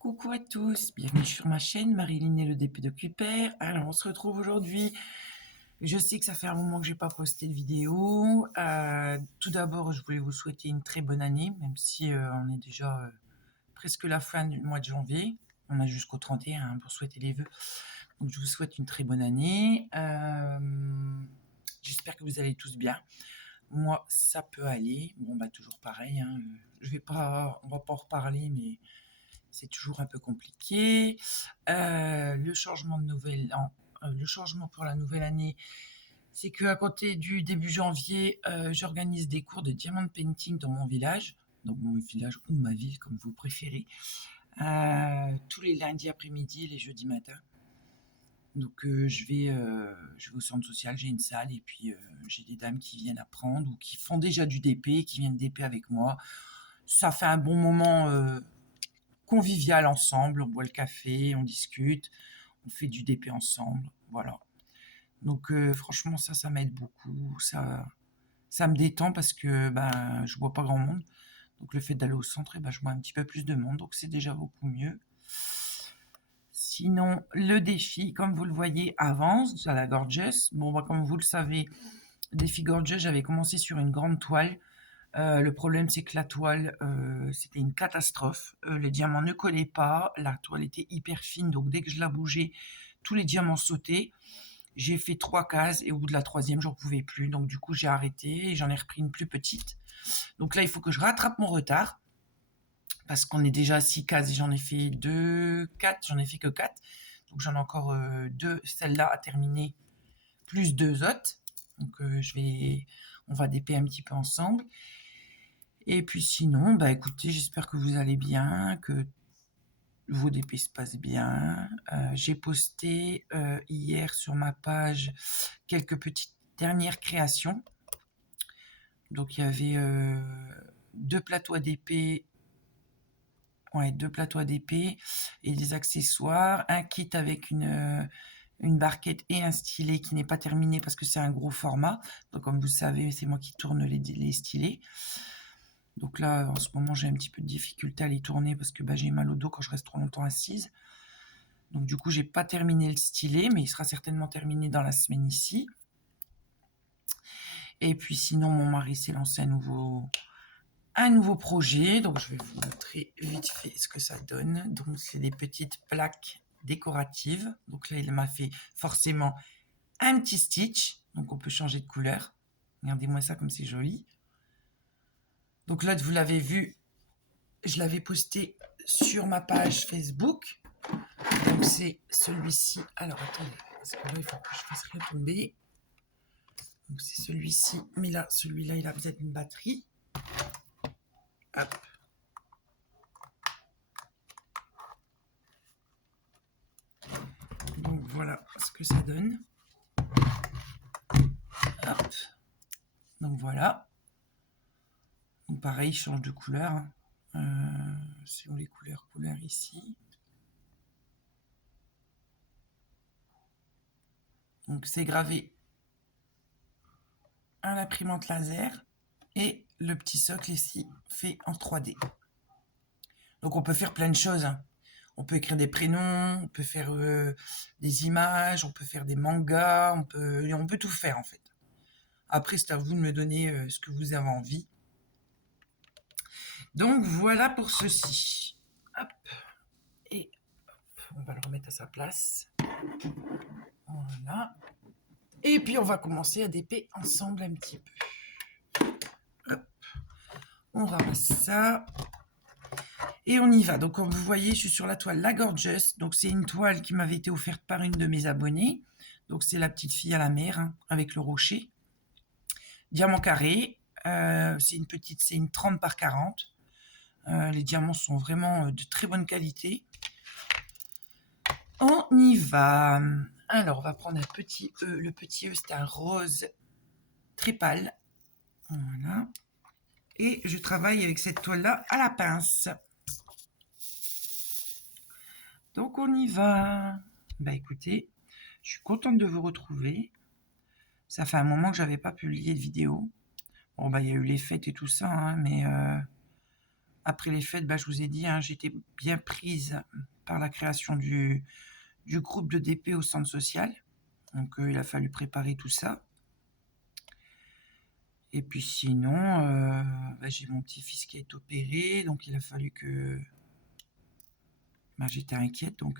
Coucou à tous, bienvenue sur ma chaîne Marilyn et le DP d'Occupaire. Alors on se retrouve aujourd'hui. Je sais que ça fait un moment que j'ai pas posté de vidéo. Tout d'abord, je voulais vous souhaiter une très bonne année, même si on est déjà presque la fin du mois de janvier. On a jusqu'au 31 pour souhaiter les vœux. Donc je vous souhaite une très bonne année. J'espère que vous allez tous bien. Moi, ça peut aller. Bon, bah toujours pareil. On va pas en reparler, mais c'est toujours un peu compliqué. Le changement le changement pour la nouvelle année, c'est qu'à côté du début janvier, j'organise des cours de diamond painting dans mon village, donc mon village ou ma ville, comme vous préférez, tous les lundis après-midi et les jeudis matins. Donc je vais au centre social, j'ai une salle et puis j'ai des dames qui viennent apprendre ou qui font déjà du DP, qui viennent DP avec moi. Ça fait un bon moment convivial ensemble, on boit le café, on discute, on fait du DP ensemble, voilà. Donc franchement ça m'aide beaucoup, ça me détend parce que ben je vois pas grand monde. Donc le fait d'aller au centre, ben, je vois un petit peu plus de monde, donc c'est déjà beaucoup mieux. Sinon, le défi, comme vous le voyez, avance à la Gorgeous. Bon, bah, comme vous le savez, le défi Gorgeous, j'avais commencé sur une grande toile. Le problème, c'est que la toile, c'était une catastrophe. Les diamants ne collaient pas, la toile était hyper fine, donc dès que je la bougeais, tous les diamants sautaient. J'ai fait 3 cases et au bout de la troisième, j'en pouvais plus. Donc du coup, j'ai arrêté et j'en ai repris une plus petite. Donc là, il faut que je rattrape mon retard parce qu'on est déjà à 6 cases et j'en ai fait 2, 4, j'en ai fait que 4. Donc j'en ai encore 2, celle-là à terminer, plus 2 autres. Donc on va déper un petit peu ensemble. Et puis sinon, bah écoutez, j'espère que vous allez bien, que vos DP se passent bien. J'ai posté hier sur ma page quelques petites dernières créations. Donc il y avait 2 plateaux à DP, ouais, 2 plateaux à DP et des accessoires, un kit avec une barquette et un stylet qui n'est pas terminé parce que c'est un gros format. Donc comme vous savez, c'est moi qui tourne les stylets. Donc là, en ce moment, j'ai un petit peu de difficulté à les tourner parce que j'ai mal au dos quand je reste trop longtemps assise. Donc du coup, j'ai pas terminé le stylet, mais il sera certainement terminé dans la semaine ici. Et puis sinon, mon mari s'est lancé un nouveau projet. Donc je vais vous montrer vite fait ce que ça donne. Donc c'est des petites plaques décoratives. Donc là, il m'a fait forcément un petit stitch. Donc on peut changer de couleur. Regardez-moi ça comme c'est joli. Donc là, vous l'avez vu, je l'avais posté sur ma page Facebook. Donc c'est celui-ci. Alors attendez, parce que là il faut que je fasse retomber. Donc c'est celui-ci, mais là, celui-là, il a besoin d'une batterie. Hop. Donc voilà ce que ça donne. Hop. Donc voilà. Donc pareil, il change de couleur. C'est où les couleurs ici. Donc c'est gravé à l'imprimante laser et le petit socle ici fait en 3D. Donc on peut faire plein de choses. On peut écrire des prénoms, on peut faire des images, on peut faire des mangas, on peut tout faire en fait. Après, c'est à vous de me donner ce que vous avez envie. Donc voilà pour ceci. Hop. Et hop, on va le remettre à sa place. Voilà. Et puis on va commencer à déper ensemble un petit peu. Hop. On ramasse ça. Et on y va. Donc comme vous voyez, je suis sur la toile La Gorgeous. Donc c'est une toile qui m'avait été offerte par une de mes abonnées. Donc c'est la petite fille à la mer avec le rocher. Diamant carré. C'est une 30 par 40. Les diamants sont vraiment de très bonne qualité. On y va. Alors, on va prendre un petit E. Le petit E, c'est un rose très pâle. Voilà. Et je travaille avec cette toile-là à la pince. Donc, on y va. Bah, écoutez, je suis contente de vous retrouver. Ça fait un moment que j'avais pas publié de vidéo. Bon, il y a eu les fêtes et tout ça, mais Après les fêtes, je vous ai dit, hein, j'étais bien prise par la création du groupe de DP au centre social. Donc, il a fallu préparer tout ça. Et puis sinon, j'ai mon petit-fils qui est opéré, donc il a fallu que... j'étais inquiète, donc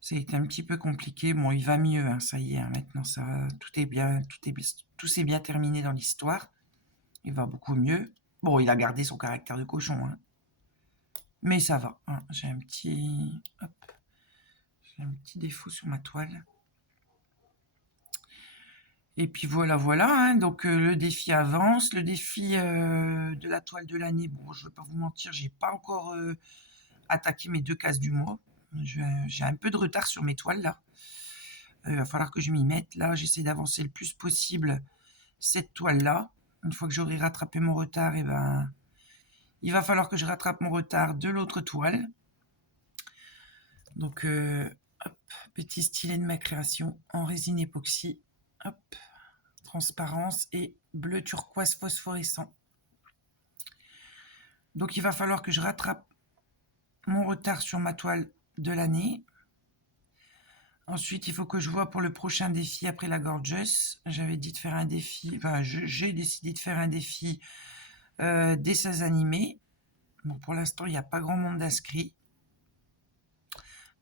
ça a été un petit peu compliqué. Bon, il va mieux, hein, ça y est, hein, maintenant ça va, tout s'est bien terminé dans l'histoire. Il va beaucoup mieux. Bon, il a gardé son caractère de cochon, hein. Mais ça va, hein. J'ai un petit défaut sur ma toile. Et puis voilà, hein. Donc le défi avance. Le défi de la toile de l'année, bon, je ne vais pas vous mentir, j'ai pas encore attaqué mes 2 cases du mois. J'ai un peu de retard sur mes toiles là. Il va falloir que je m'y mette. Là, j'essaie d'avancer le plus possible cette toile là. Une fois que j'aurai rattrapé mon retard, il va falloir que je rattrape mon retard de l'autre toile. Donc, hop, petit stylet de ma création en résine époxy. Hop, transparence et bleu turquoise phosphorescent. Donc, il va falloir que je rattrape mon retard sur ma toile de l'année. Ensuite, il faut que je vois pour le prochain défi après la Gorgeous. J'avais dit de faire un défi, j'ai décidé de faire un défi d'essais animés. Bon, pour l'instant, il n'y a pas grand monde d'inscrits.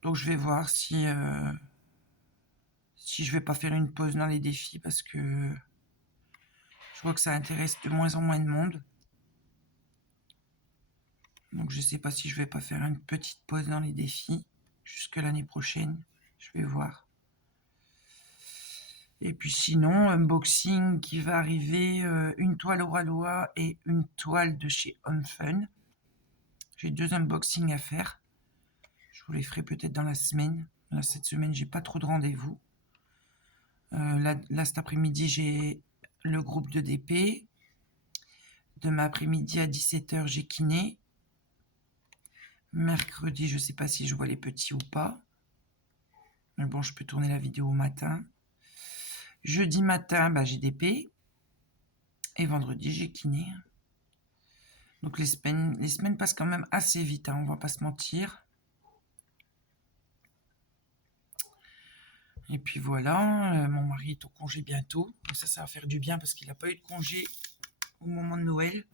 Donc, je vais voir si je vais pas faire une pause dans les défis parce que je vois que ça intéresse de moins en moins de monde. Donc, je sais pas si je vais pas faire une petite pause dans les défis jusque l'année prochaine. Je vais voir. Et puis sinon, unboxing qui va arriver, une toile Oraloa et une toile de chez Home Fun. J'ai 2 unboxings à faire. Je vous les ferai peut-être dans la semaine. Là, cette semaine, j'ai pas trop de rendez-vous. Là, cet après-midi, j'ai le groupe de DP. Demain après-midi à 17h, j'ai kiné. Mercredi, je sais pas si je vois les petits ou pas. Mais bon, je peux tourner la vidéo au matin. Jeudi matin, j'ai DP. Et vendredi, j'ai kiné. Donc les semaines passent quand même assez vite, hein, on va pas se mentir. Et puis voilà, mon mari est au congé bientôt. Donc ça va faire du bien parce qu'il n'a pas eu de congé au moment de Noël.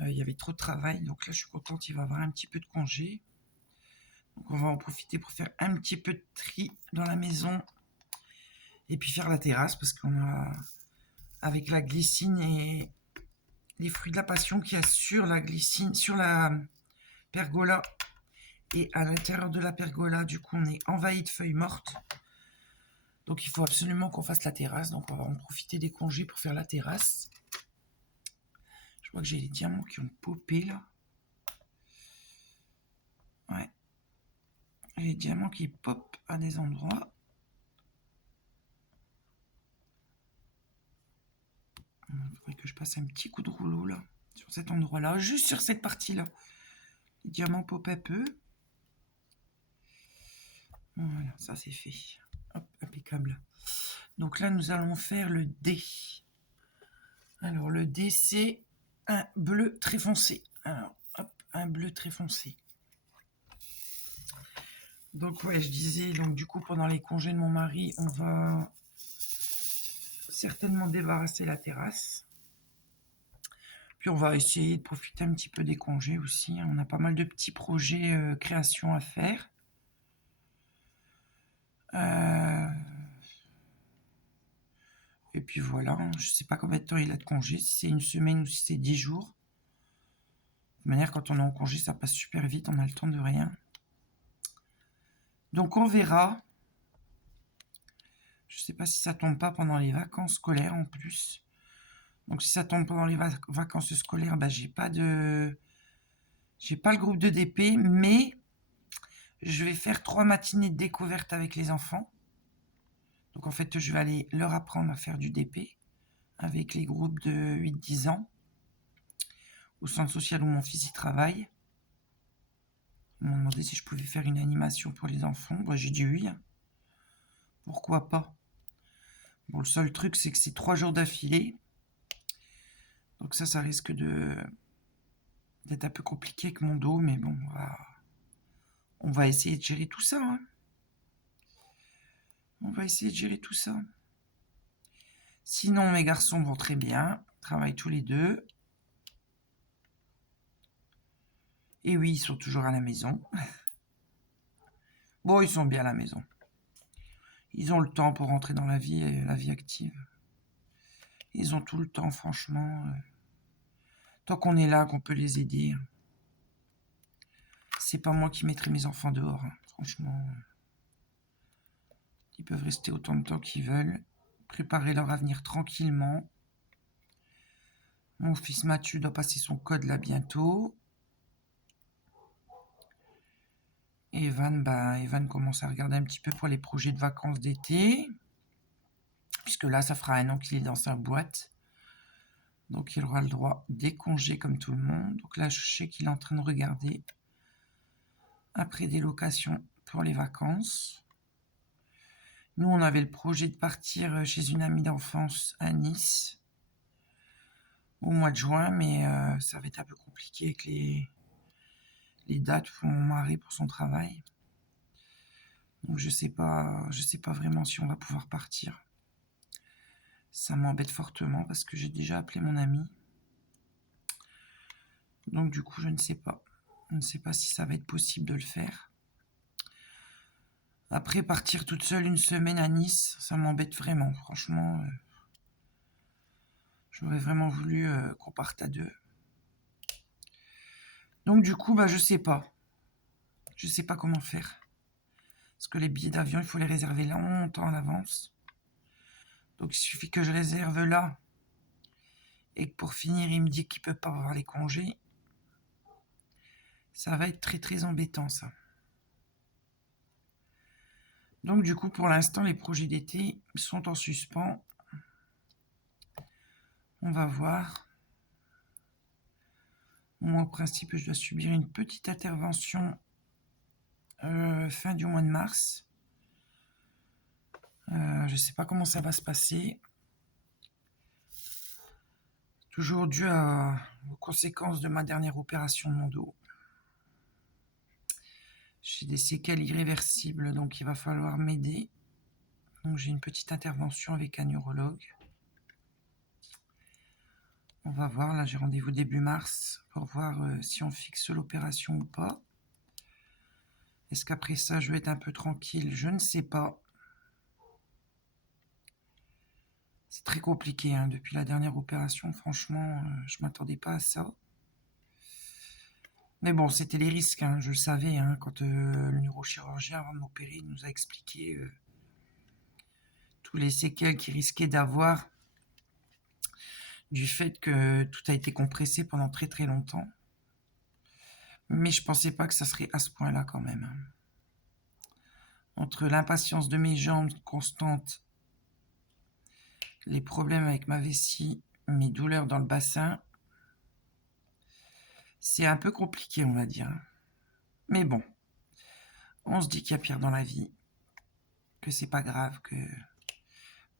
Il y avait trop de travail, donc là je suis contente, il va avoir un petit peu de congé. Donc on va en profiter pour faire un petit peu de tri dans la maison. Et puis faire la terrasse parce qu'on a, avec la glycine et les fruits de la passion qu'il y a sur la glycine, sur la pergola et à l'intérieur de la pergola, du coup on est envahi de feuilles mortes. Donc il faut absolument qu'on fasse la terrasse, donc on va en profiter des congés pour faire la terrasse. Je vois que j'ai les diamants qui ont popé là. Ouais. Les diamants qui popent à des endroits. Il faudrait que je passe un petit coup de rouleau là, sur cet endroit-là, juste sur cette partie-là. Les diamants popent un peu. Voilà, ça c'est fait. Hop, impeccable. Donc là, nous allons faire le dé. Alors, le dé, c'est un bleu très foncé. Alors, hop, un bleu très foncé. Donc, ouais, je disais, donc du coup, pendant les congés de mon mari, on va certainement débarrasser la terrasse. Puis, on va essayer de profiter un petit peu des congés aussi. On a pas mal de petits projets création à faire. Et puis voilà, je sais pas combien de temps il a de congé, si c'est une semaine ou si c'est 10 jours. De manière, quand on est en congé, ça passe super vite, on a le temps de rien. Donc on verra. Je sais pas si ça tombe pas pendant les vacances scolaires en plus. Donc si ça tombe pendant les vacances scolaires, j'ai pas le groupe de DP, mais je vais faire 3 matinées de découverte avec les enfants. Donc en fait, je vais aller leur apprendre à faire du DP avec les groupes de 8-10 ans au centre social où mon fils y travaille. Ils m'ont demandé si je pouvais faire une animation pour les enfants. J'ai dit oui. Pourquoi pas? Bon, le seul truc, c'est que c'est 3 jours d'affilée. Donc ça risque d'être un peu compliqué avec mon dos, mais bon, on va essayer de gérer tout ça, hein. On va essayer de gérer tout ça. Sinon, mes garçons vont très bien, travaillent tous les deux. Et oui, ils sont toujours à la maison. Bon, ils sont bien à la maison. Ils ont le temps pour rentrer dans la vie active. Ils ont tout le temps, franchement. Tant qu'on est là, qu'on peut les aider. C'est pas moi qui mettrai mes enfants dehors, hein. Franchement. Ils peuvent rester autant de temps qu'ils veulent. Préparer leur avenir tranquillement. Mon fils Mathieu doit passer son code là bientôt. Et Evan commence à regarder un petit peu pour les projets de vacances d'été. Puisque là, ça fera 1 an qu'il est dans sa boîte. Donc il aura le droit des congés comme tout le monde. Donc là, je sais qu'il est en train de regarder après des locations pour les vacances. Nous, on avait le projet de partir chez une amie d'enfance à Nice au mois de juin, mais ça va être un peu compliqué avec les dates pour mon mari pour son travail. Donc je sais pas vraiment si on va pouvoir partir. Ça m'embête fortement parce que j'ai déjà appelé mon ami. Donc du coup, je ne sais pas. Je ne sais pas si ça va être possible de le faire. Après, partir toute seule 1 semaine à Nice, ça m'embête vraiment. Franchement, j'aurais vraiment voulu qu'on parte à 2. Donc du coup, je sais pas. Je sais pas comment faire. Parce que les billets d'avion, il faut les réserver longtemps à l'avance. Donc il suffit que je réserve là. Et que pour finir, il me dit qu'il peut pas avoir les congés. Ça va être très très embêtant, ça. Donc du coup, pour l'instant, les projets d'été sont en suspens. On va voir. Moi, en principe, je dois subir une petite intervention fin du mois de mars. Je ne sais pas comment ça va se passer. Toujours dû aux conséquences de ma dernière opération de mon dos. J'ai des séquelles irréversibles, donc il va falloir m'aider. Donc j'ai une petite intervention avec un neurologue. On va voir, là j'ai rendez-vous début mars pour voir si on fixe l'opération ou pas. Est-ce qu'après ça je vais être un peu tranquille? Je ne sais pas. C'est très compliqué, hein. Depuis la dernière opération, franchement, je m'attendais pas à ça. Mais bon, c'était les risques, hein. Je le savais, hein, quand le neurochirurgien, avant de m'opérer, nous a expliqué tous les séquelles qu'il risquait d'avoir du fait que tout a été compressé pendant très très longtemps. Mais je pensais pas que ça serait à ce point-là quand même. Entre l'impatience de mes jambes constantes, les problèmes avec ma vessie, mes douleurs dans le bassin, c'est un peu compliqué, on va dire. Mais bon, on se dit qu'il y a pire dans la vie, que c'est pas grave, que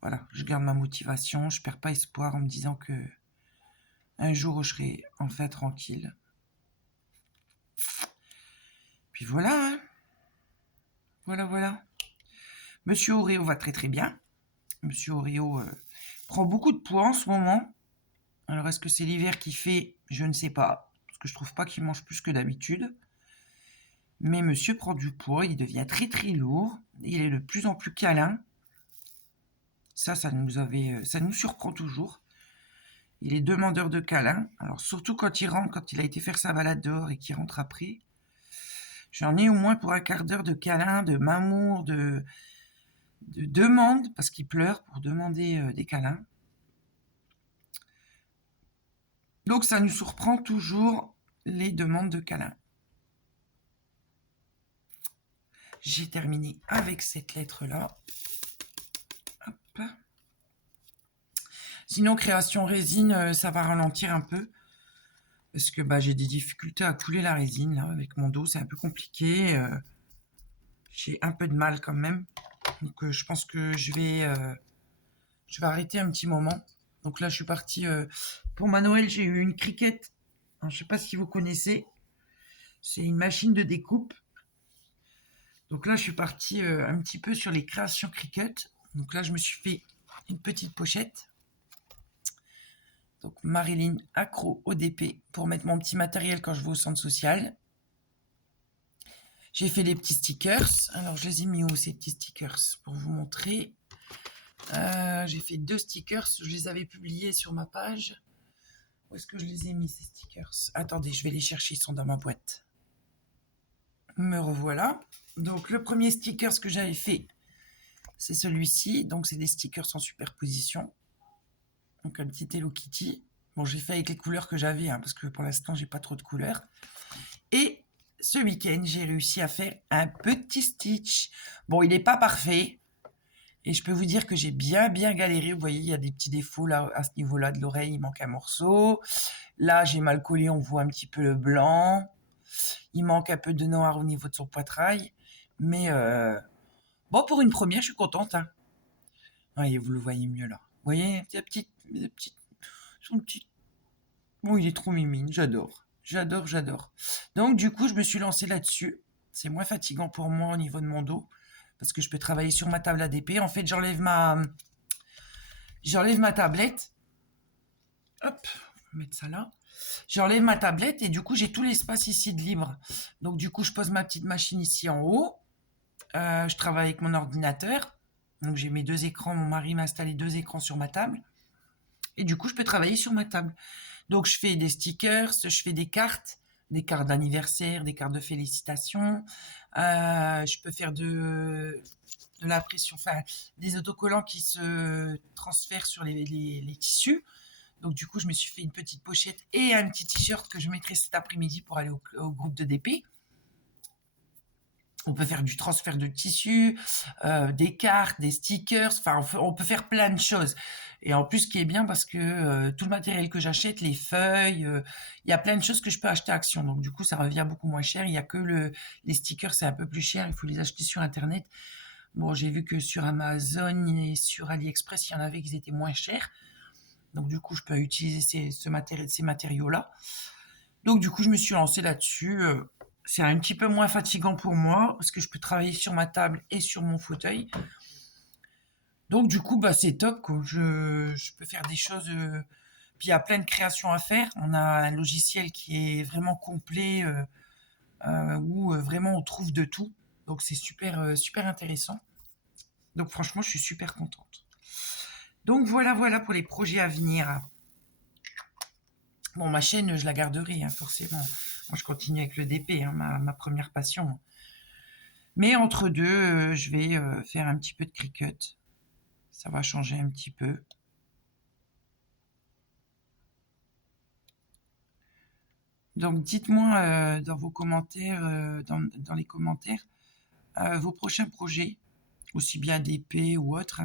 voilà, je garde ma motivation, je perds pas espoir en me disant que un jour je serai enfin tranquille. Puis voilà, hein. Voilà. Monsieur Oreo va très très bien. Monsieur Oreo prend beaucoup de poids en ce moment. Alors est-ce que c'est l'hiver qui fait? Je ne sais pas, parce que je trouve pas qu'il mange plus que d'habitude. Mais monsieur prend du poids, il devient très très lourd, il est de plus en plus câlin. Ça nous surprend toujours. Il est demandeur de câlin. Alors surtout quand il rentre, quand il a été faire sa balade dehors et qu'il rentre après. J'en ai au moins pour un quart d'heure de câlin, de mamour, de demande, parce qu'il pleure pour demander des câlins. Donc ça nous surprend toujours, les demandes de câlins. J'ai terminé avec cette lettre-là. Hop. Sinon, création résine, ça va ralentir un peu. Parce que j'ai des difficultés à couler la résine, là, avec mon dos, c'est un peu compliqué. J'ai un peu de mal quand même. Donc je pense que je vais arrêter un petit moment. Donc là, je suis partie... pour ma Noël, j'ai eu une Cricut. Alors, je sais pas si vous connaissez. C'est une machine de découpe. Donc là, je suis partie un petit peu sur les créations Cricut. Donc là, je me suis fait une petite pochette. Donc Marilyn accro ODP pour mettre mon petit matériel quand je vais au centre social. J'ai fait des petits stickers. Alors, je les ai mis où ces petits stickers pour vous montrer. J'ai fait 2 stickers. Je les avais publiés sur ma page. Où est-ce que je les ai mis ces stickers? Attendez, je vais les chercher. Ils sont dans ma boîte. Me revoilà. Donc, le premier sticker que j'avais fait, c'est celui-ci. Donc, c'est des stickers en superposition. Donc, un petit Hello Kitty. Bon, j'ai fait avec les couleurs que j'avais, parce que pour l'instant, j'ai pas trop de couleurs. Et ce week-end, j'ai réussi à faire un petit Stitch. Bon, il n'est pas parfait. Et je peux vous dire que j'ai bien galéré. Vous voyez, il y a des petits défauts là, à ce niveau-là de l'oreille. Il manque un morceau. Là, j'ai mal collé. On voit un petit peu le blanc. Il manque un peu de noir au niveau de son poitrail. Mais bon, pour une première, je suis contente. Voyez, vous le voyez mieux là. Vous voyez, son petit... Bon, il est trop mimine. J'adore. Donc, du coup, je me suis lancée là-dessus. C'est moins fatigant pour moi au niveau de mon dos. Parce que je peux travailler sur ma table ADP. En fait, j'enlève ma tablette. Hop, on va mettre ça là. J'enlève ma tablette et du coup, j'ai tout l'espace ici de libre. Donc, du coup, je pose ma petite machine ici en haut. Je travaille avec mon ordinateur. Donc, j'ai mes 2 écrans. Mon mari m'a installé 2 écrans sur ma table. Et du coup, je peux travailler sur ma table. Donc, je fais des stickers, je fais des cartes d'anniversaire, des cartes de félicitations. Je peux faire de l'impression, enfin, des autocollants qui se transfèrent sur les tissus. Donc, du coup, je me suis fait une petite pochette et un petit t-shirt que je mettrai cet après-midi pour aller au groupe de DP. On peut faire du transfert de tissu, des cartes, des stickers, enfin on peut faire plein de choses. Et en plus, ce qui est bien, parce que tout le matériel que j'achète, les feuilles, il y a plein de choses que je peux acheter à Action. Donc du coup, ça revient beaucoup moins cher. Il n'y a que les stickers, c'est un peu plus cher. Il faut les acheter sur Internet. Bon, j'ai vu que sur Amazon et sur AliExpress, il y en avait qui étaient moins chers. Donc du coup, je peux utiliser ces matériaux-là. Donc du coup, je me suis lancée là-dessus. C'est un petit peu moins fatigant pour moi parce que je peux travailler sur ma table et sur mon fauteuil. Donc du coup, c'est top, quoi. Je peux faire des choses. Puis il y a plein de créations à faire. On a un logiciel qui est vraiment complet où vraiment on trouve de tout. Donc c'est super intéressant. Donc franchement, je suis super contente. Donc voilà pour les projets à venir. Bon, ma chaîne, je la garderai, forcément. Moi, je continue avec le DP, ma première passion. Mais entre deux, je vais faire un petit peu de Cricut. Ça va changer un petit peu. Donc, dites-moi dans vos commentaires, dans les commentaires, vos prochains projets, aussi bien DP ou autres.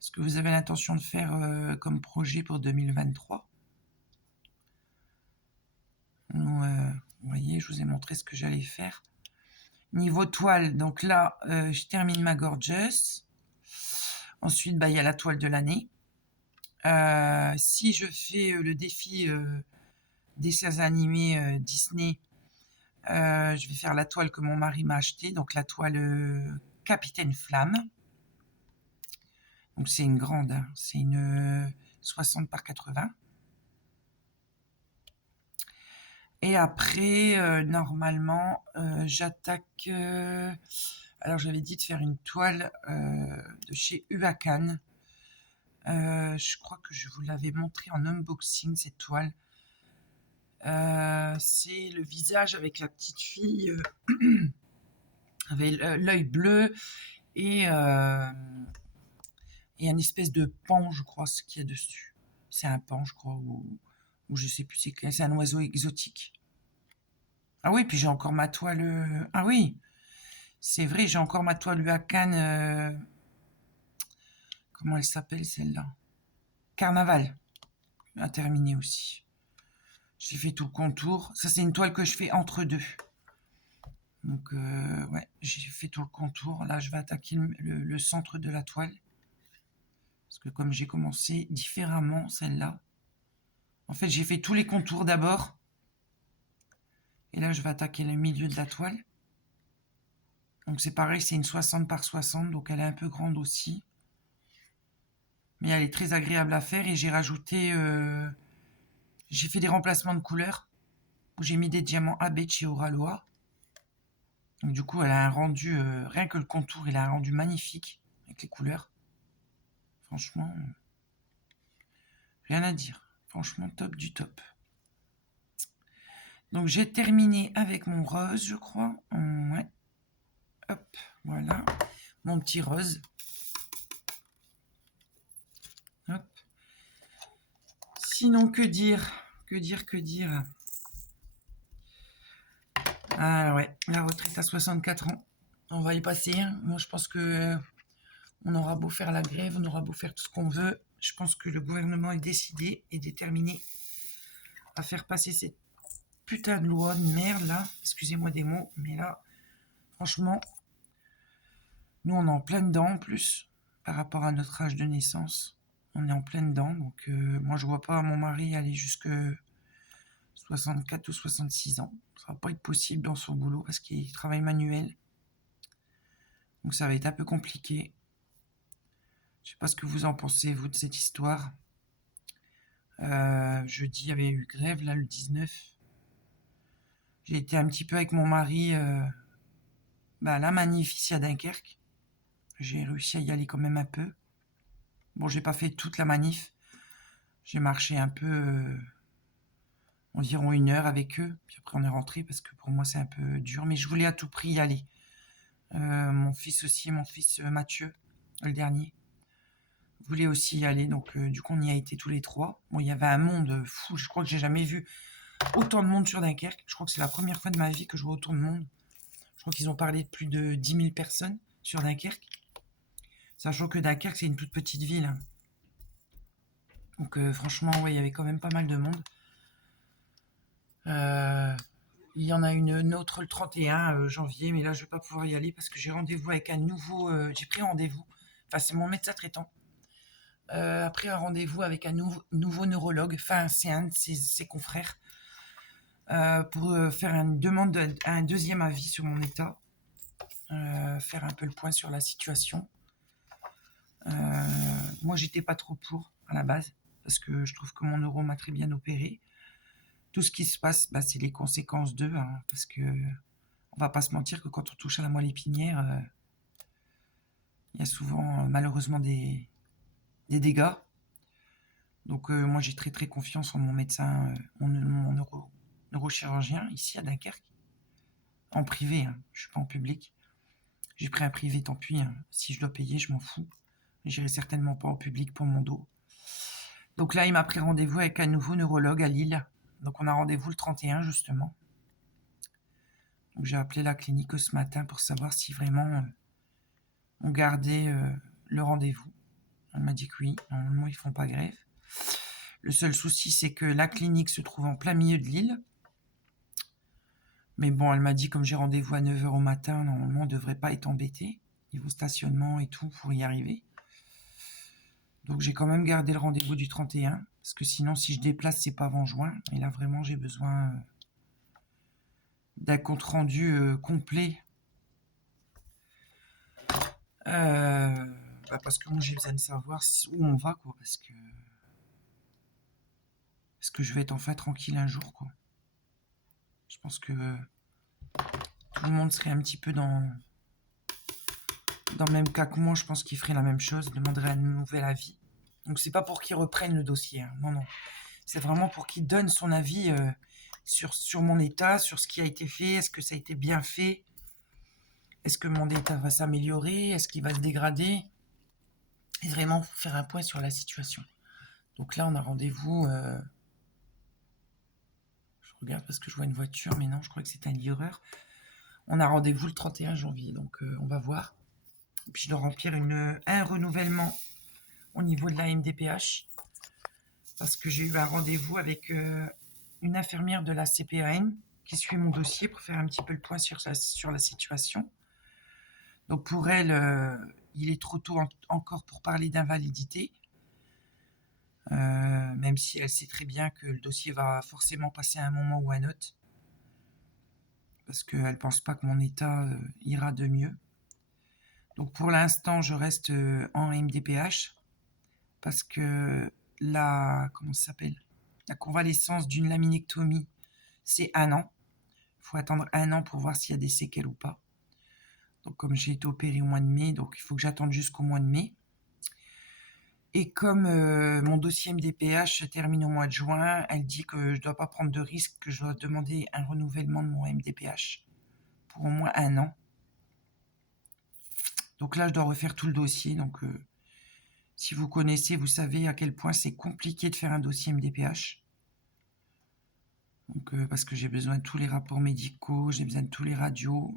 Ce que vous avez l'intention de faire comme projet pour 2023. Vous voyez, je vous ai montré ce que j'allais faire. Niveau toile, donc là, je termine ma Gorgeous. Ensuite, il y a la toile de l'année. Si je fais le défi dessins animés Disney, je vais faire la toile que mon mari m'a achetée, donc la toile Capitaine Flamme. Donc c'est une grande, c'est une 60 par 80. Et après, normalement, j'attaque... alors j'avais dit de faire une toile de chez Huacan. Je crois que je vous l'avais montré en unboxing, cette toile. C'est le visage avec la petite fille avec l'œil bleu et un espèce de pan, je crois, ce qu'il y a dessus. C'est un pan, je crois, ou je sais plus c'est un oiseau exotique. Ah oui, puis j'ai encore ma toile... Ah oui, c'est vrai, j'ai encore ma toile Huacan. Comment elle s'appelle celle-là? Carnaval. À terminer aussi. J'ai fait tout le contour. Ça, c'est une toile que je fais entre deux. Donc, ouais, j'ai fait tout le contour. Là, je vais attaquer le centre de la toile. Parce que comme j'ai commencé différemment, celle-là, en fait, j'ai fait tous les contours d'abord. Et là, je vais attaquer le milieu de la toile. Donc c'est pareil, c'est une 60 par 60, donc elle est un peu grande aussi. Mais elle est très agréable à faire et j'ai rajouté... j'ai fait des remplacements de couleurs où j'ai mis des diamants AB de chez Oraloa. Donc du coup, elle a un rendu... rien que le contour, il a un rendu magnifique avec les couleurs. Franchement, rien à dire. Franchement, top du top. Donc j'ai terminé avec mon rose, je crois. Ouais. Hop, voilà. Mon petit rose. Hop. Sinon, que dire? Que dire, que dire? Ah ouais, la retraite à 64 ans. On va y passer. Moi, je pense que on aura beau faire la grève, on aura beau faire tout ce qu'on veut. Je pense que le gouvernement est décidé et déterminé à faire passer cette putain de loi de merde là. Excusez-moi des mots, mais là, franchement, nous on est en plein dedans en plus par rapport à notre âge de naissance. On est en plein dedans, donc moi je vois pas mon mari aller jusque 64 ou 66 ans. Ça va pas être possible dans son boulot parce qu'il travaille manuel. Donc ça va être un peu compliqué. Je sais pas ce que vous en pensez, vous, de cette histoire. Jeudi, il y avait eu grève, là, le 19. J'ai été un petit peu avec mon mari à la manif ici à Dunkerque. J'ai réussi à y aller quand même un peu. Bon, j'ai pas fait toute la manif. J'ai marché un peu, environ 1 heure avec eux. Puis après, on est rentré parce que pour moi, c'est un peu dur. Mais je voulais à tout prix y aller. Mon fils aussi, mon fils Mathieu, le dernier, voulait aussi y aller. Donc, du coup, on y a été tous les trois. Bon, il y avait un monde fou. Je crois que j'ai jamais vu autant de monde sur Dunkerque. Je crois que c'est la première fois de ma vie que je vois autant de monde. Je crois qu'ils ont parlé de plus de 10 000 personnes sur Dunkerque. Sachant que Dunkerque, c'est une toute petite ville. Donc, franchement, ouais, il y avait quand même pas mal de monde. Il y en a une autre le 31 janvier, mais là, je vais pas pouvoir y aller parce que j'ai rendez-vous avec un nouveau... j'ai pris rendez-vous. Enfin, c'est mon médecin traitant. Après un rendez-vous avec un nouveau neurologue. Enfin, c'est un de ses confrères. Pour faire une demande un deuxième avis sur mon état. Faire un peu le point sur la situation. Moi, j'étais pas trop pour à la base parce que je trouve que mon neuro m'a très bien opéré. Tout ce qui se passe, c'est les conséquences d'eux, parce que on va pas se mentir que quand on touche à la moelle épinière, il y a souvent malheureusement des dégâts. Donc moi, j'ai très très confiance en mon médecin, mon neurochirurgien ici à Dunkerque, en privé. Je suis pas en public. J'ai pris un privé, tant pis. Si je dois payer, je m'en fous. J'irai certainement pas en public pour mon dos. Donc là, il m'a pris rendez-vous avec un nouveau neurologue à Lille. Donc on a rendez-vous le 31 justement. Donc j'ai appelé la clinique ce matin pour savoir si vraiment on gardait le rendez-vous. On m'a dit que oui, normalement ils font pas grève. Le seul souci, c'est que la clinique se trouve en plein milieu de Lille. Mais bon, elle m'a dit comme j'ai rendez-vous à 9 h au matin, normalement on ne devrait pas être embêté. Niveau stationnement et tout pour y arriver. Donc j'ai quand même gardé le rendez-vous du 31. Parce que sinon, si je déplace, c'est pas avant juin. Et là, vraiment, j'ai besoin d'un compte rendu complet. Parce que moi, j'ai besoin de savoir où on va, quoi. Parce que je vais être enfin tranquille un jour, quoi. Je pense que tout le monde serait un petit peu dans le même cas que moi. Je pense qu'il ferait la même chose, demanderait un nouvel avis. Donc c'est pas pour qu'ils reprennent le dossier, hein. Non, non. C'est vraiment pour qu'ils donnent son avis sur mon état, sur ce qui a été fait, est-ce que ça a été bien fait, est-ce que mon état va s'améliorer, est-ce qu'il va se dégrader, et vraiment faire un point sur la situation. Donc là, on a rendez-vous... je regarde parce que je vois une voiture, mais non, je crois que c'est un livreur. On a rendez-vous le 31 janvier, donc on va voir. Et puis je dois remplir un renouvellement au niveau de la MDPH, parce que j'ai eu un rendez-vous avec une infirmière de la CPAM qui suit mon dossier pour faire un petit peu le point sur la situation. Donc pour elle, il est trop tôt encore pour parler d'invalidité. même si elle sait très bien que le dossier va forcément passer à un moment ou à un autre, parce qu'elle ne pense pas que mon état ira de mieux. Donc pour l'instant, je reste en MDPH, parce que comment ça s'appelle, la convalescence d'une laminectomie, c'est 1 an. Il faut attendre 1 an pour voir s'il y a des séquelles ou pas. Donc comme j'ai été opérée au mois de mai, donc il faut que j'attende jusqu'au mois de mai. Et comme mon dossier MDPH se termine au mois de juin, elle dit que je ne dois pas prendre de risque, que je dois demander un renouvellement de mon MDPH pour au moins 1 an. Donc là, je dois refaire tout le dossier. Donc si vous connaissez, vous savez à quel point c'est compliqué de faire un dossier MDPH. Donc, parce que j'ai besoin de tous les rapports médicaux, j'ai besoin de tous les radios,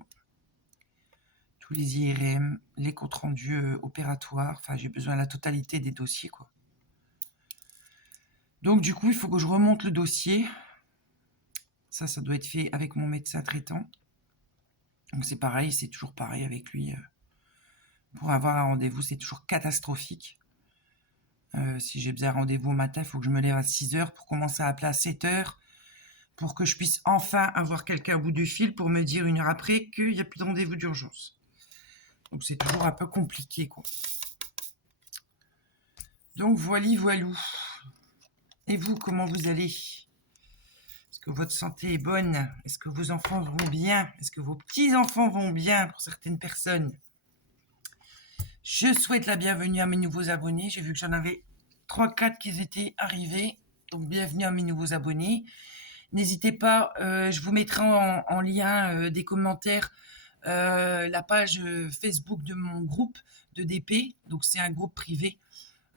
tous les IRM, les comptes rendus opératoires. Enfin, j'ai besoin de la totalité des dossiers, quoi. Donc, du coup, il faut que je remonte le dossier. Ça doit être fait avec mon médecin traitant. Donc, c'est pareil, c'est toujours pareil avec lui. Pour avoir un rendez-vous, c'est toujours catastrophique. Si j'ai besoin d'un rendez-vous au matin, il faut que je me lève à 6h pour commencer à appeler à 7h, pour que je puisse enfin avoir quelqu'un au bout du fil pour me dire 1 heure après qu'il n'y a plus de rendez-vous d'urgence. Donc c'est toujours un peu compliqué, quoi. Donc voilou. Et vous, comment vous allez? Est-ce que votre santé est bonne? Est-ce que vos enfants vont bien? Est-ce que vos petits-enfants vont bien pour certaines personnes? Je souhaite la bienvenue à mes nouveaux abonnés. J'ai vu que j'en avais 3-4 qui étaient arrivés. Donc bienvenue à mes nouveaux abonnés. N'hésitez pas, je vous mettrai en lien des commentaires la page Facebook de mon groupe de DP. Donc c'est un groupe privé.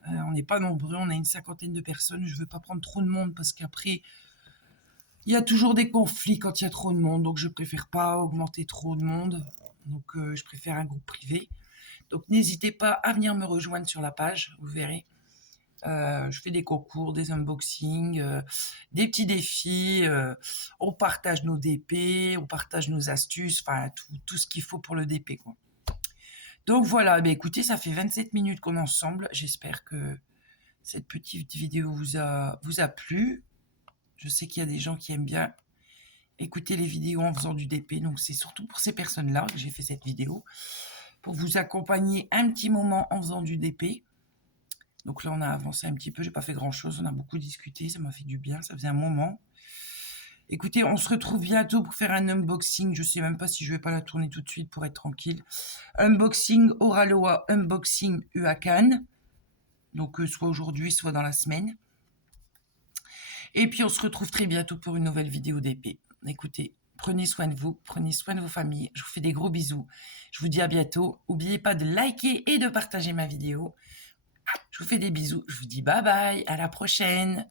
On n'est pas nombreux, on a une 50aine de personnes. Je ne veux pas prendre trop de monde parce qu'après, il y a toujours des conflits quand il y a trop de monde. Donc je préfère pas augmenter trop de monde. Donc je préfère un groupe privé. Donc n'hésitez pas à venir me rejoindre sur la page, vous verrez. Je fais des concours, des unboxings, des petits défis. On partage nos DP, on partage nos astuces, enfin tout ce qu'il faut pour le DP, quoi. Donc voilà, écoutez, ça fait 27 minutes qu'on est ensemble. J'espère que cette petite vidéo vous a plu. Je sais qu'il y a des gens qui aiment bien écouter les vidéos en faisant du DP, donc c'est surtout pour ces personnes-là que j'ai fait cette vidéo, pour vous accompagner un petit moment en faisant du DP. Donc là, on a avancé un petit peu, j'ai pas fait grand-chose, on a beaucoup discuté, ça m'a fait du bien, ça faisait un moment. Écoutez, on se retrouve bientôt pour faire un unboxing, je sais même pas si je vais pas la tourner tout de suite pour être tranquille. Unboxing Oraloa, unboxing Uacan, donc soit aujourd'hui, soit dans la semaine. Et puis on se retrouve très bientôt pour une nouvelle vidéo d'épée. Écoutez, prenez soin de vous, prenez soin de vos familles, je vous fais des gros bisous. Je vous dis à bientôt, n'oubliez pas de liker et de partager ma vidéo. Je vous fais des bisous, je vous dis bye bye, à la prochaine.